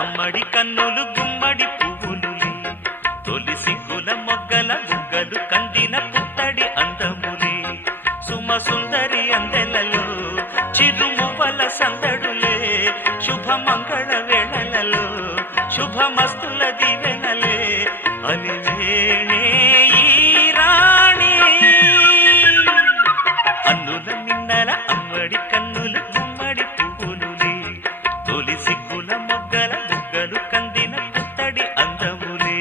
అమ్మడి కన్నులు గుమ్మడి పువ్వులులే తొలి సిగ్గుల మొగ్గల బుగ్గలు కందిన పుత్తడి అందములే సుమ సుందరి అందెలలో చిరుమువ్వల సందడులే శుభమంగళ వేళలలో శుభమస్తుల దీవెనలే అలివేణే ఈ రాణి అన్నుల మిన్నల అమ్మడి కన్నులు గుమ్మడి పువ్వులులే తొలి సిగ్గుల మొగ్గల బుగ్గలు కందిన పుత్తడి అందములే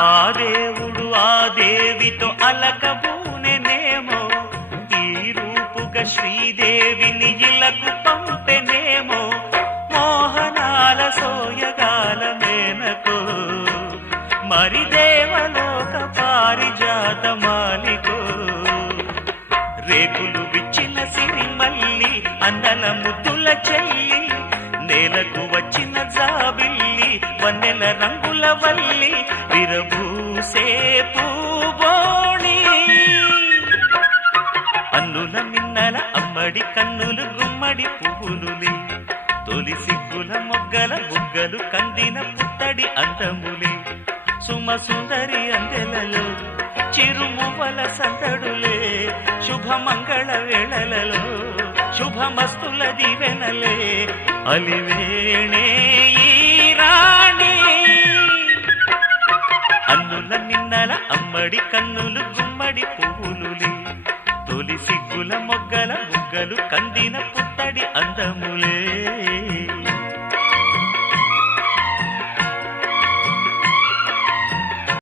ఆ దేవుడు ఆ దేవితో అలకబూనెనేమో ఈ రూపుగా శ్రీదేవిని ఇలకు పంపెనేమో మోహనాల సోయగాల మేనకో మరి దేవలోక పారిజాత మాలికో రేకులు విచ్చిన సిరిమల్లి అందల ముద్దుల చెల్లి నేలకు వచ్చిన జాబిల్లి వన్నెల రంగుల వల్లి విరబూసే పూబోణి అన్నుల మిన్నల అమ్మడి కన్నులు గుమ్మడి పువ్వులులే తొలి సిగ్గుల మొగ్గల బుగ్గలు కందిన పుత్తడి అందములే సుమ సుందరి అందెలలో చిరుమువ్వల సందడులే శుభమంగళ వేళలలో శుభమస్తుల దీవెనలే అలివేణే ఈ రాణి అన్నుల మిన్నల అమ్మడి కన్నులు గుమ్మడి పువ్వులులే తొలి సిగ్గుల మొగ్గల బుగ్గలు కందిన పుత్తడి అందములే